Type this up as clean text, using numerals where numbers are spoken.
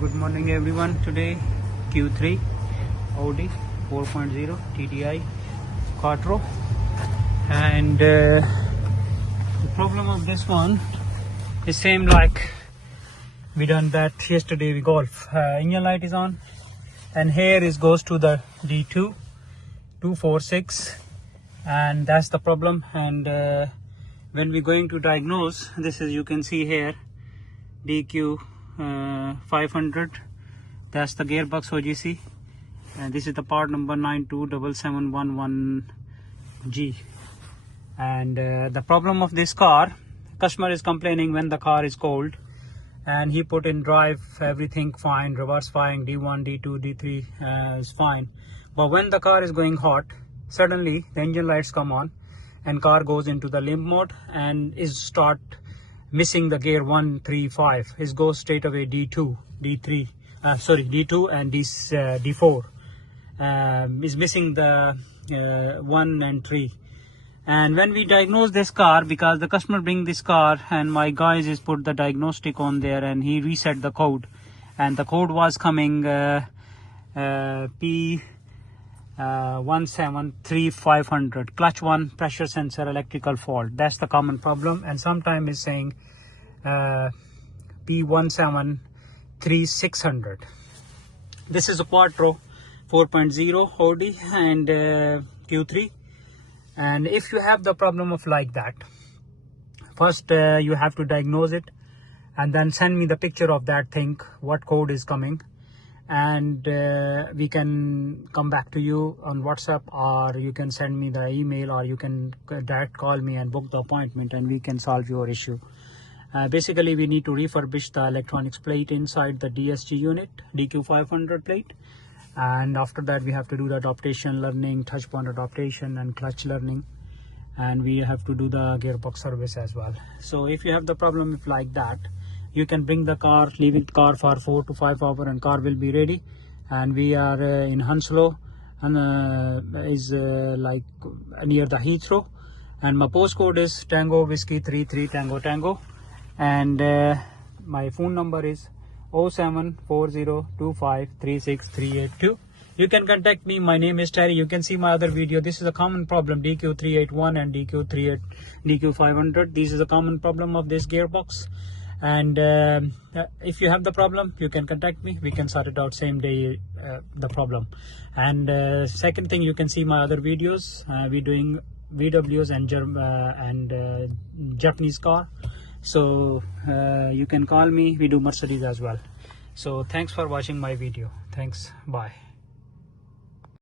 Good morning everyone. Today Q3 Audi 4.0 TDI Quattro, and the problem of this one is same like we done that yesterday with Golf. Engine light is on, and here is goes to the D2 246, and that's the problem. And when we're going to diagnose, this is, you can see here, DQ 500, that's the gearbox OGC, and this is the part number 927711G. And the problem of this car, customer is complaining when the car is cold, and he put in drive, everything fine, reverse fine, D1 D2 D3 is fine, but when the car is going hot, suddenly the engine lights come on and car goes into the limp mode and is start missing the gear 1, 3, 5. It goes straight away D2, D3, D2 and D4. Is missing the 1 and 3. And when we diagnose this car, because the customer bring this car and my guys is put the diagnostic on there, and he reset the code, and the code was coming P173500, clutch 1, pressure sensor, electrical fault. That's the common problem. And sometimes is saying P173600. This is a Quattro 4.0 Audi and Q3. And if you have the problem of like that, first you have to diagnose it and then send me the picture of that thing, what code is coming, and we can come back to you on WhatsApp, or you can send me the email, or you can direct call me and book the appointment, and we can solve your issue. Basically, we need to refurbish the electronics plate inside the DSG unit, DQ500 plate, and after that we have to do the adaptation learning, touch point adaptation and clutch learning, and we have to do the gearbox service as well. So if you have the problem if like that, you can bring the car, leave it car for 4 to 5 hours, and car will be ready. And we are in Heathrow, and is like near the Heathrow, and my postcode is Tango Whiskey 33 Tango Tango, and my phone number is 07402536382. You can contact me. My name is Terry. You can see my other video. This is a common problem, DQ381 and DQ500. This is a common problem of this gearbox. And if you have the problem, you can contact me. We can sort it out same day, the problem. And second thing, you can see my other videos. We're doing VWs and Japanese car. So you can call me. We do Mercedes as well. So thanks for watching my video. Thanks. Bye.